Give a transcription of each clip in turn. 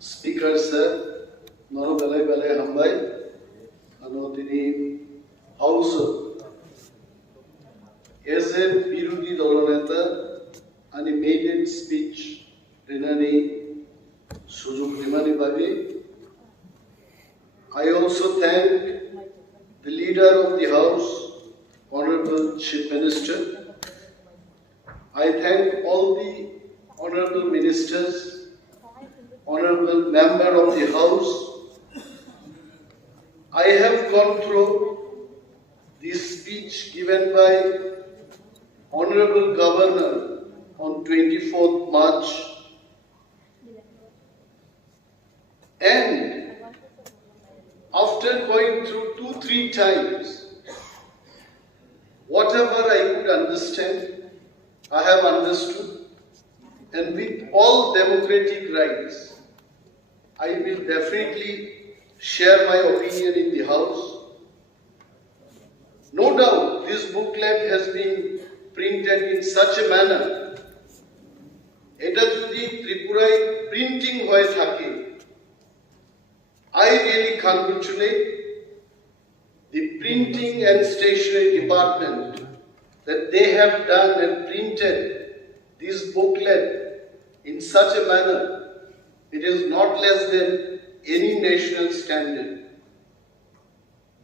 Speaker sir, Noro Belay Belay Hambai, Anotini House as a Birudi Doloneta, animated speech, Renani Sujuk Rimani Babi. I also thank the leader of the House, Honorable Chief Minister. I thank all the Honorable Ministers, Honorable Member of the House. I have gone through the speech given by Honorable Governor on 24th March, and after going through 2-3 times, whatever I could understand, I have understood, and with all democratic rights, I will definitely share my opinion in the House. No doubt, this booklet has been printed in such a manner. Eta jodi Tripurai printing hoye thake, I really congratulate the printing and stationery department that they have done and printed this booklet in such a manner. It is not less than any national standard.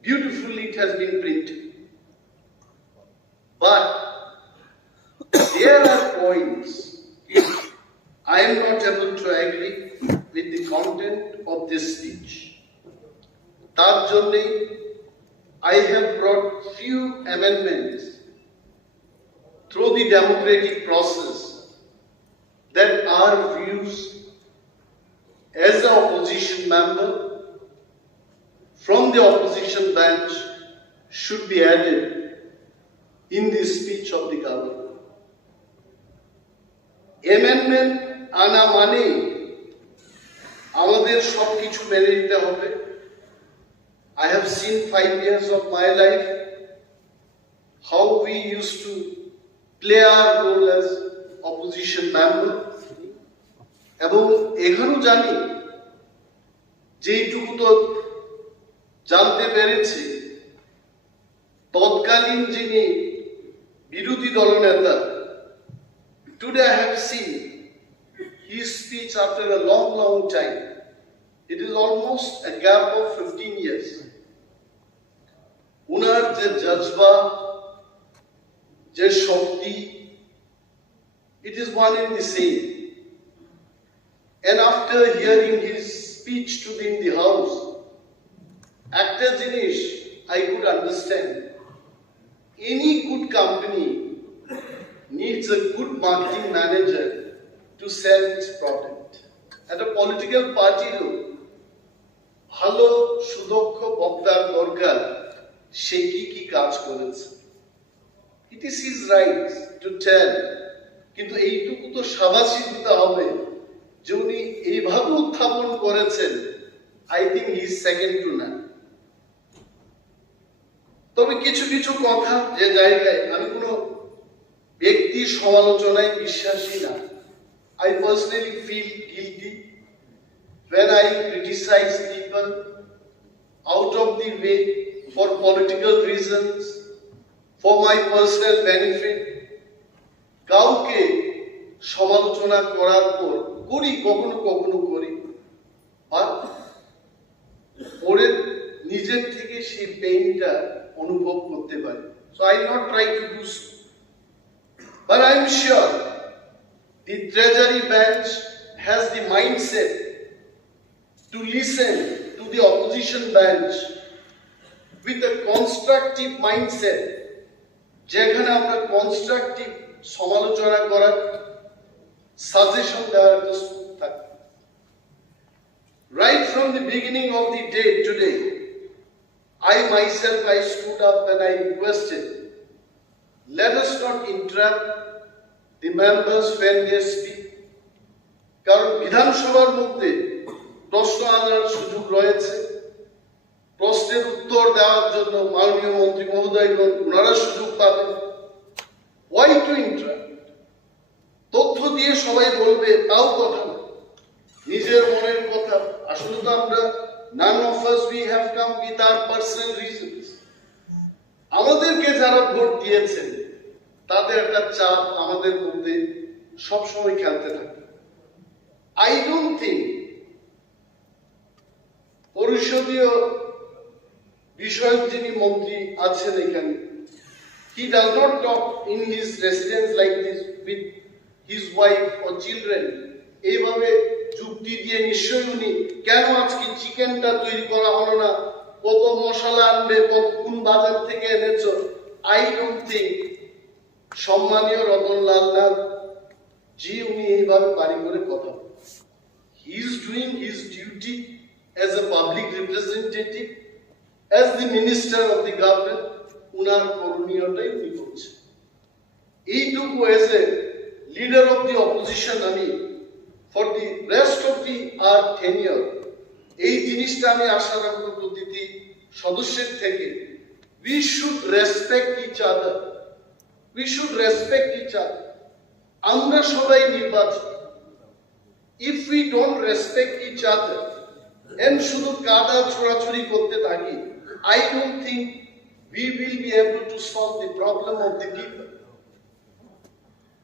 Beautifully it has been printed. But there are points I am not able to agree with the content of this speech. Tar jonne I have brought few amendments through the democratic process that our views as an opposition member from the opposition bench should be added in the speech of the governor. Amendment ana mane amader sob kichu mene nite hobe. I have seen 5 years of my life how we used to play our role as opposition member. এবং এখানেও জানি যেইটুকু তো জানতে পেরেছি তৎকালীন যিনি বিরোধী দলনেতা, today I have seen his speech after a long time. It is almost a gap of 15 years. উনার যে জজবা, যে শক্তি, it is one and the same. And after hearing his speech in the House, actor Dinesh, I could understand. Any good company needs a good marketing manager to sell its product. At a political party, bhalo sudokho boktar dorkar she ki kaj koreche. It is his right to tell. Kintu এইটুকু তো শাবাশি দিতে হবে যে উনি এইভাবে উত্থাপন করেছেন, I think he is second to none. তবে কিছু কিছু কথা যে জায়গায় আমি কোনো ব্যক্তি সমালোচনায় বিশ্বাসী না. I personally feel guilty when I criticize people out of the way for political reasons, for my personal benefit. কাউকে সমালোচনা করার পর করি, কখনো কখনো করি, আর পরে নিজের থেকে সেই পেইনটা অনুভব করতে পারি. So I will not try to do so. But I am sure the Treasury bench has the mindset to listen to the opposition bench with a constructive mindset. যেখানে আমরা constructive সমালোচনা করার সাজেশন দেওয়ার প্রস্তুত থাকি. Right from the beginning of the day today, I myself stood up and I requested, let us not interrupt the members when they speak. কারণ বিধানসভার মধ্যে প্রশ্ন আনার সুযোগ রয়েছে, প্রশ্নের উত্তর দেওয়ার জন্য মাননীয় মন্ত্রী মহোদয়গণ ওনারা সুযোগ পাবেন. Why to interrupt? বলবে তাও কথা না, নিজের মনের কথা। আসলে তো আমরা none of us we have come with our personal reasons. আমাদেরকে যারা ভোট দিয়েছেন তাদের একটা চাপ আমাদের মধ্যে সবসময় খেলতে থাকে। I don't think পরিষদীয় বিষয়ক যিনি মন্ত্রী আছেন এখানে, he does not talk in his residence like this with his wife or children. এইভাবে যুক্তি দিয়ে নিশ্চয়ই উনি কেন আজকে চিকেনটা তৈরি করা হলো না, কত মশলা আনবে, কত কোন বাজার থেকে এনেছো, I don't think সম্মানীয় রতনলাল নাথ জি উনি এইভাবে বাড়ি করে কথা বলেন। He is doing his duty as a public representative, as the minister of the government. উনার করণীয়টাই উনি করছেন। এইটুকু as a leader of the opposition আমি for the rest of the our tenure এই জিনিসটা আমি আশা রাখবো প্রতিটি সদস্যের থেকে, we should respect each other, we should respect each other. আমরা সবাই নির্বাচিত, if we don't respect each other and শুধু কাদা ছোড়াছুড়ি করতে থাকি, I don't think we will be able to solve the problem of the people.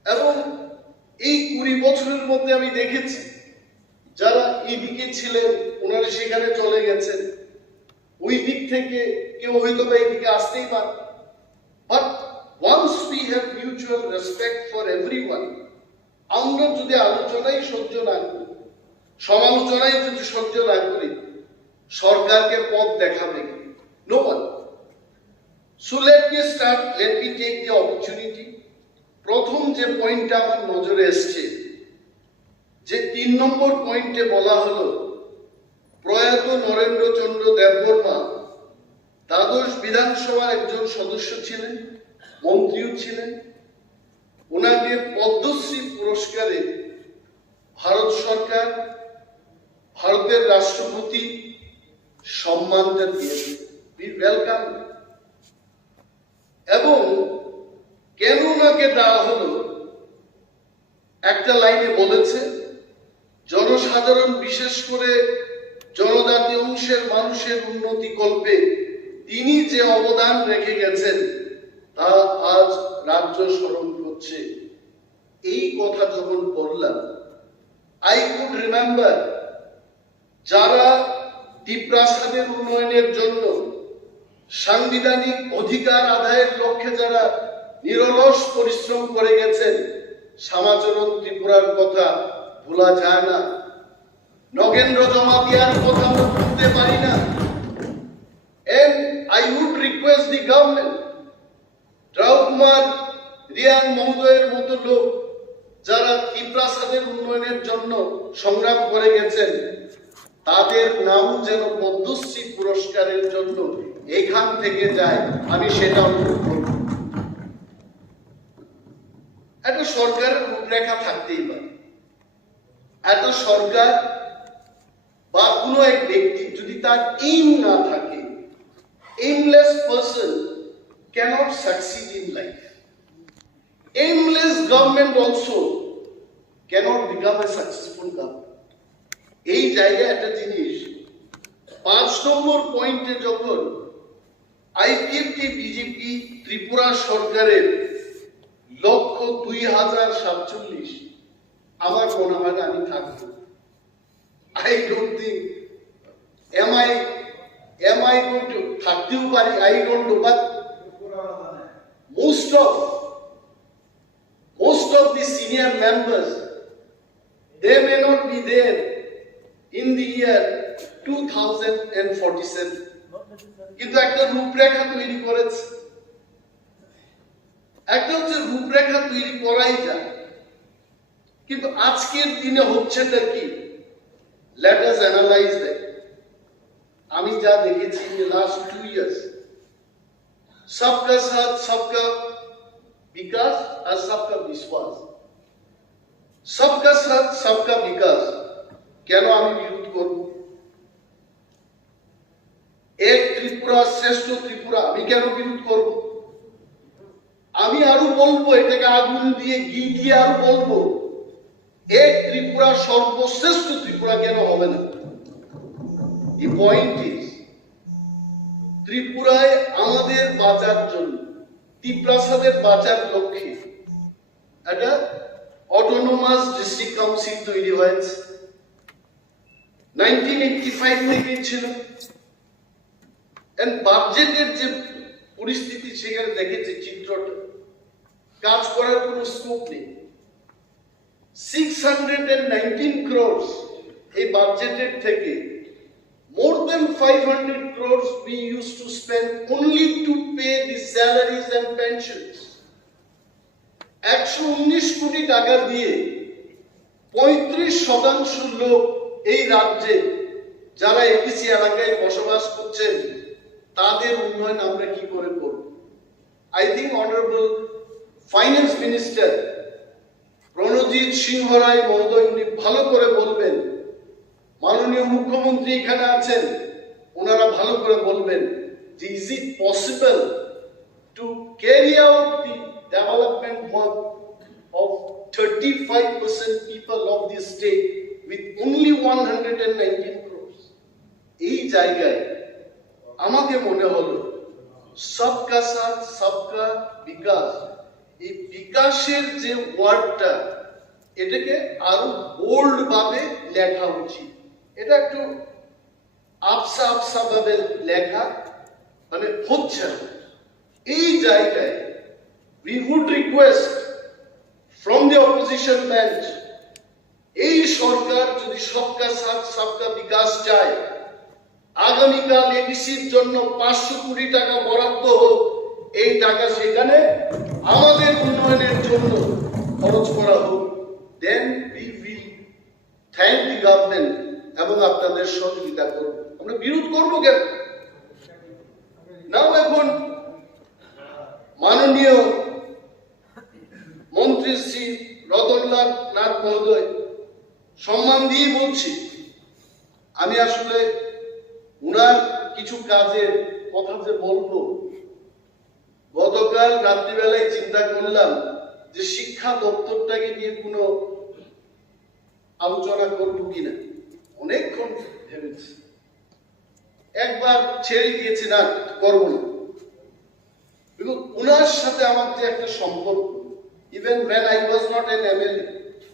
এবং এই 20 বছরের মধ্যে আমি দেখেছি যারা এইদিকে ছিলেন ওনারা সেখানে চলে গেছেন, ওই দিক থেকে কেউ হয়তো বা এইদিকে আসতেই পারে, but once we have mutual respect for everyone, আমরা যদি আলোচনাই সহ্য না করি, সমালোচনাই যদি সহ্য না করি, সরকারকে পথ দেখাবে কি? No one. So let me take the opportunity. প্রথম যে পয়েন্টটা আমার নজরে এসছে, যে 3 নম্বর পয়েন্টে বলা হলো প্রয়াত নরেন্দ্রচন্দ্র দেববর্মা দ্বাদশ বিধানসভার একজন সদস্য ছিলেন, মন্ত্রীও ছিলেন। ওনাকে পদ্মশ্রী পুরস্কারে ভারত সরকার, ভারতের রাষ্ট্রপতি সম্মানটা দিয়েছে। We welcome. এবং কেন ওনাকে দেওয়া হলো, একটা লাইনে বলেছে জনসাধারণ বিশেষ করে জনজাতি অংশের মানুষের উন্নতি কল্পে তিনি যে অবদান রেখে গেছেন তা আজ রাজ্য স্মরণ করছে। এই কথা যখন বললাম, I could remember যারা টিপ্রাসাদের উন্নয়নের জন্য সাংবিধানিক অধিকার আদায়ের লক্ষ্যে যারা নিরলস পরিশ্রম করে গেছেন, শ্যামাচরণ ত্রিপুরার কথা ভোলা যায় না, নগেন্দ্র জমাতিয়ার কথা আমরা ভুলতে পারি না। And I would request the government, রাউকুমার Reang মহোদয়ের মতো লোক যারা টিপ্রাসাদের উন্নয়নের জন্য সংগ্রাম করে গেছেন, তাদের নাম যেন পদ্মশ্রী পুরস্কারের জন্য এখান থেকে যায়, আমি সেটা অনুরোধ করব। একটা সরকারের রূপরেখা থাকতেই পারে। একটা সরকার বা কোনো এক ব্যক্তি যদি তার এইম না থাকে, aimless person cannot succeed in life. Aimless government also cannot become a successful government. এই জায়গায় একটা জিনিস 5 নম্বর পয়েন্টে যখন আইপিএফটি বিজেপি ত্রিপুরা সরকারের লক্ষ্য 2047, আমার মনে হয় না আমি থাকবো। I don't think am I going to থাকতেও পারি, I don't know, but most of the senior members, they may not be there in the year 2047. কিন্তু একটা রূপরেখা তৈরি করেছে, একটা হচ্ছে রূপরেখা তৈরি করাই যায়, কিন্তু আজকের দিনে হচ্ছেটা কি? Let us analyze that. আমি যা দেখেছি in the last 2 years, सबका साथ सबका विकास और सबका विश्वास, सबका साथ सबका विकास কেন আমি বিরোধ করব? এক ত্রিপুরা শ্রেষ্ঠ ত্রিপুরা আমি কেন বিরোধ করব? আমি আরো বলবো, এটাকে আগুন দিয়ে ঘি দিয়ে আরো বলবো, এক ত্রিপুরা সর্বশ্রেষ্ঠ ত্রিপুরা কেন হবে না? The point is, ত্রিপুরায় আমাদের বাঁচার জন্য, তিপ্রাসাদের বাঁচার লক্ষ্যে একটা অটোনোমাস ডিস্ট্রিক্ট কাউন্সিল তৈরি হয়েছে। 1985 থেকে ছিল। বাজেটের যে পরিস্থিতি সেখানে দেখেছে চিত্রটা, কাজ করার কোনো স্কোপ নেই। 619 crores এই বাজেটের থেকে more than 500 crores we used to spend only to pay the salaries and pensions. 119 কোটি টাকা দিয়ে 35% লোক এই রাজ্যে যারা এপিসি এলাকায় বসবাস করছেন তাদের উন্নয়ন আমরা কি করে করব? I think honorable finance minister Pranajit সিংহ রায় মহোদয় উনি ভালো করে বলবেন, মাননীয় মুখ্যমন্ত্রী এখানে আছেন, ওনারা ভালো করে বলবেন যে is it possible to carry out the development work of 35% people of the state with only 119 crores? এই জায়গায় আমাকে মনে হলো সবকা সাথ সবকা বিকাশ, এই বিকাশের যে ওয়ার্ডটা এটাকে আরো বোল্ড ভাবে লেখা উচিত। এটা একটু আফসা আফসা ভাবে লেখা মানে হচ্ছে না। এই জায়গায় we would request from the opposition bench, এই সরকার যদি সবকা সাথ সবকা বিকাশ চায়, আগামীকাল এডিসির জন্য 500 কোটি টাকা বরাদ্দ হোক, এই টাকা সেখানে আমাদের উন্নয়নের জন্য খরচ করা হোক, then we will thank the government এবং আপনাদের সহযোগিতা করব। আমরা বিরোধ করব কেন? নাও এখন মাননীয় মন্ত্রী শ্রী রতনলাল নাথ মহোদয় সম্মান দিয়ে বলছি, আমি আসলে উনার কিছু কাজের কথা যে বলবো, গতকাল রাত্রিবেলায় চিন্তা করলাম যে শিক্ষা দপ্তরটাকে নিয়ে কোনো আলোচনা করবো কিনা, অনেকক্ষণ ভেবেছি, একবার ছেড়ে দিয়েছি, না করবো না। কিন্তু উনার সাথে আমার যে একটা সম্পর্ক, even when I was not an MLA,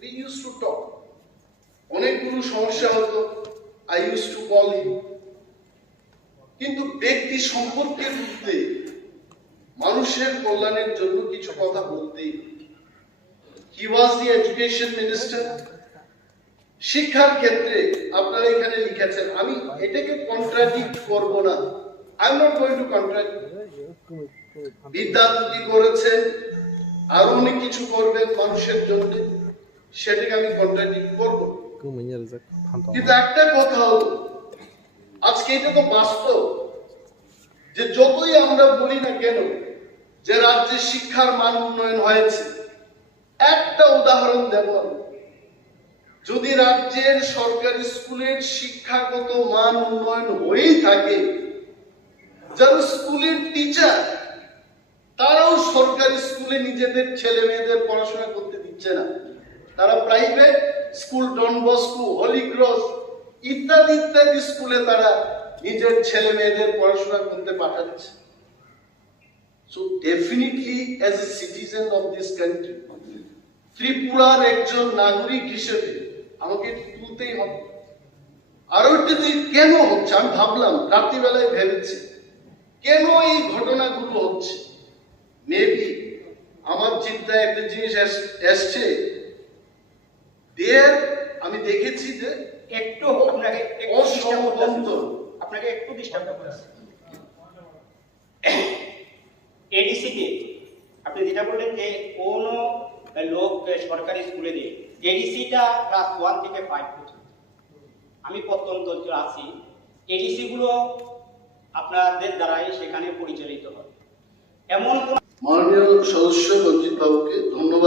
we used to talk, অনেকগুলো সমস্যা হতো, I used to call him, কিন্তু ব্যক্তি সম্পর্কের মধ্যে মানুষের কল্যাণের জন্য কিছু কথা বলতেই। He was the education minister. শিক্ষার ক্ষেত্রে আপনারা এখানে লিখেছেন, আমি এটাকে কন্ট্রাডিক্ট করব না, I am not going to contradict. Vidyapati করেছেন, আরো অনেক কিছু করবেন মানুষের জন্য, সেটাকে আমি কন্ট্রাডিক্ট করব। কিন্তু একটা কথা হলো, আজকে এটা তো বাস্তব যে যতই আমরা বলি না কেন যে রাজ্যে শিক্ষার মান উন্নয়ন হয়েছে, একটা উদাহরণ দেব, যদি রাজ্যের সরকারি স্কুলের শিক্ষাগত মান উন্নয়ন হয়েই থাকে, যারা স্কুলের টিচার তারাও সরকারি স্কুলে নিজেদের ছেলে মেয়েদের পড়াশোনা করতে দিচ্ছে না, তারা private school, Don Bosco, Holy Cross ইত্যাদি ইত্যাদি স্কুলে তারা নিজের ছেলে মেয়েদের পড়াশোনা করতে পাঠাচ্ছে। So definitely as a citizen of this country, ত্রিপুরার একজন নাগরিক হিসেবে আমাকে তুলতেই হবে। আর ওইটাতে কেন হচ্ছে আমি ভাবলাম, রাত্রিবেলায় ভেবেছি কেন এই ঘটনাগুলো হচ্ছে। মেবি আমার চিন্তায় একটা জিনিস এসছে, আমি দেখেছি যে একটু আপনাকে একটু ডিস্টার্ব করছে। এডিসি কে আপনি যেটা বললেন যে কোন লোক সরকারি স্কুলে দিয়ে, এডিসিটা ক্লাস 1 থেকে 5 পর্যন্ত, আমি প্রত্যন্ত অঞ্চল আছি, এডিসি গুলো আপনাদের দ্বারাই সেখানে পরিচালিত হয়। এমন কোন মাননীয় সদস্য রঞ্জিত বাবুকে ধন্যবাদ।